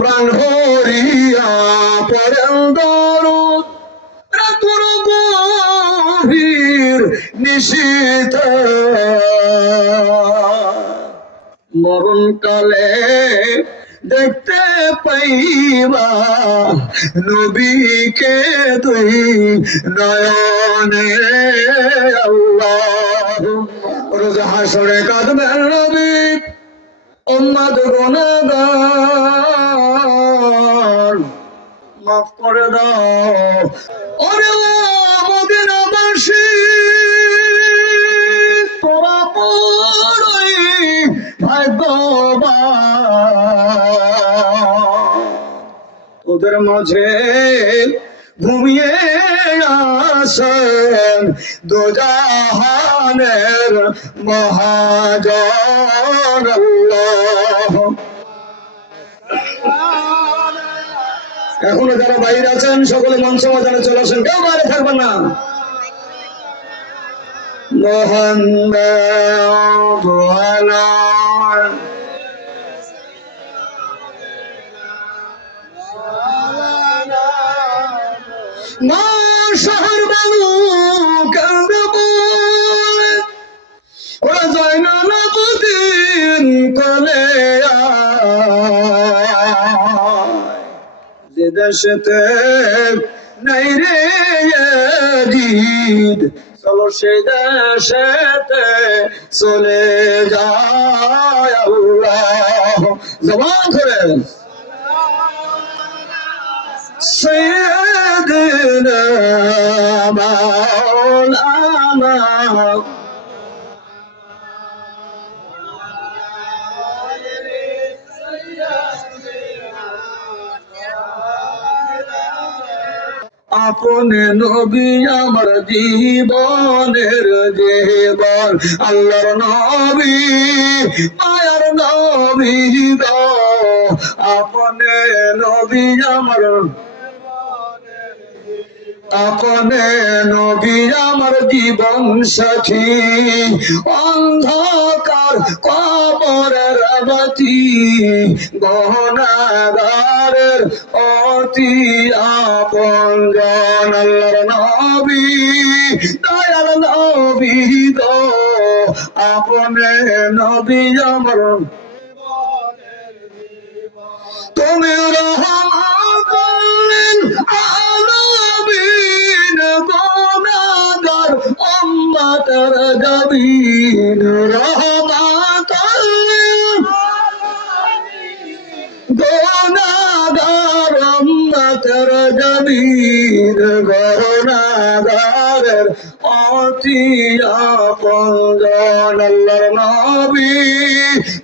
প্রাণ ভরিয়া পড়েন দরদ, রাতুর গভীর নিশীত মরণ কালে দেখতে পাইবা নবীকে তুই নয়নে। আল্লাহ রোজ হাসরে কাঁদবেন নবী। উম্মাদ গুনাহগার মাফ করে দাও। ওরে ও বড়ই ভাগ্যবান। তোদের মাঝে ঘুমিয়ে আসেন দোজাহানের মহাজন। এখনও যারা বাইরে আছেন, সকলে মঞ্চ ময়দানে চলে আসেন। কেউ বাইরে থাকবেন না। মোহাম্মদ মা শহর বানু কান্দব ওরা যায় না দেশেতে নাই রে জিদ চলো সে দেশেতে চলে যায় আল্লাহ জবান করে سيدنا مولانا আপনে নবী আমার জীবনের জীবন আল্লাহর নবী, মায়ার নবী গো। আপনে নবী আমার আপনে নবী আমার জীবন সাথী, অন্ধকার কবরের বাতি গহনাগারের অতি আপন আল্লাহর নবী। দয়াল নবী গো আপনে নবী আমার তুমি রহমান আলমিন গোনাগার আল্লাহর নবী,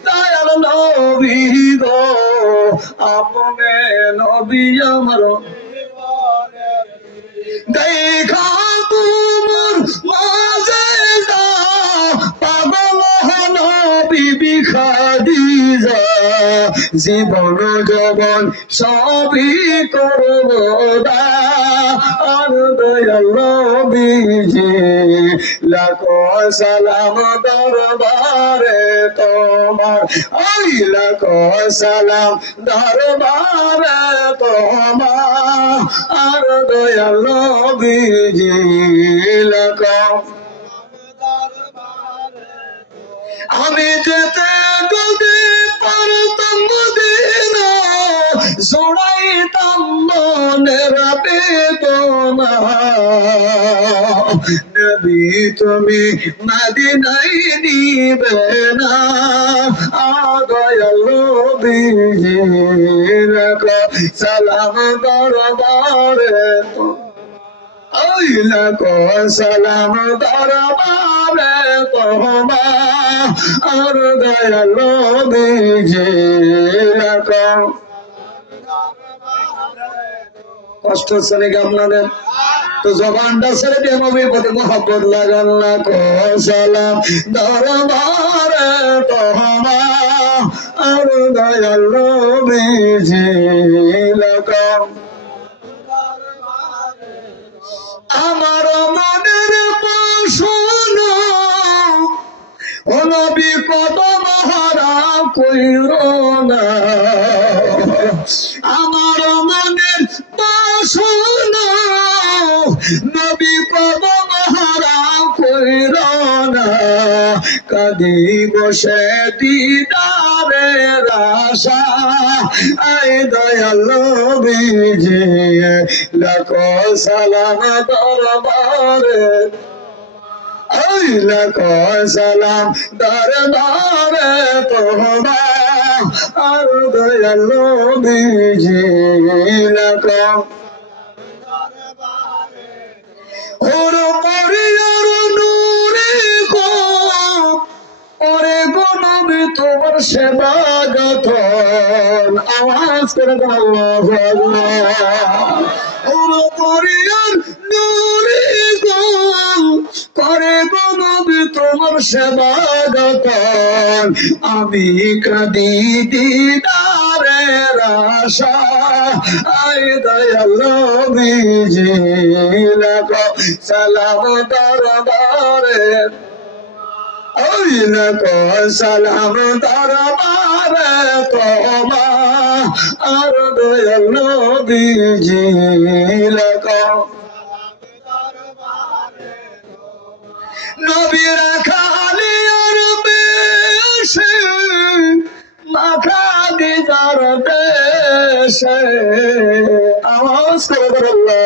দয়াল নবী গো, আপনে নবী আমার। দেখা তোমার মাঝে জীবন জবন সবই করব দা। নবীজি। লাখো সালাম দরবারে তোমার। আই লাখো সালাম দরবারে তোমার। আর দয়াল নবীজি, লাখো আমি যেতে যদি পারতাম মদিনা, জোড়াইতাম মনের বেদনা নবী, তুমি মদিনাই নিবে না। আদয়াল নবীজি রাখো সালাম দরবারে। তো লাখো সালাম দরবারে তোমা আর দয়াল বিজে কষ্ট শ্রেণি আপনাদের। তো জবানটা ছেড়ে দিয়ে নবীর প্রতি মোহাম্মত লাগান লাখো সালাম। দরবারে তোমা আর দয়াল বিজে লাখো আমার মনের প্রশ্ন, ও নবী কত মহারা কইর না। আমার বসে দিদারের আশা আই দয়াল বিজে লাখ সালাম দরবারে। লাখ সালাম দরবারে তোমা আর দয়াল বিজে লাখ সেবা যতন। আওয়াজ করে পরিয়ার নূরে গো করে গো তোমার সেবা আমি কাঁদি দিদারের আশা দয়াল বিজি সালাম দরবারে ওই লাগো সালাম দরবারে তোমা আর দয়াল বিজি লাগো নবীর খালিয়ার বেশে মাথা দিদার দেশে আওয়াজ করে বলো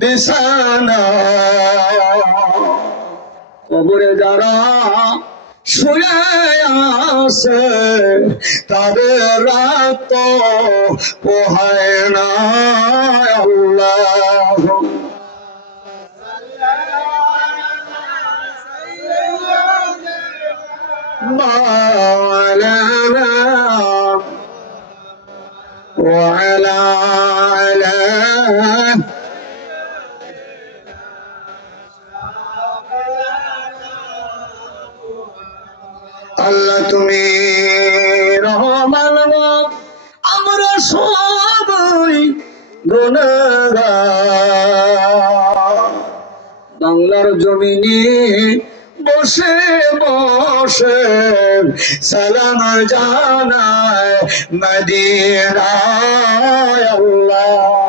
বেসানা কবরে যারা শুয়ে আছে তাদের রাত পোহায় না আল্লাহ। মা আল্লাহ তুমি রহমান আমরা। সবাই বাংলার জমিনে বসে বসে সালাম জানায় মদিনায় আল্লাহ।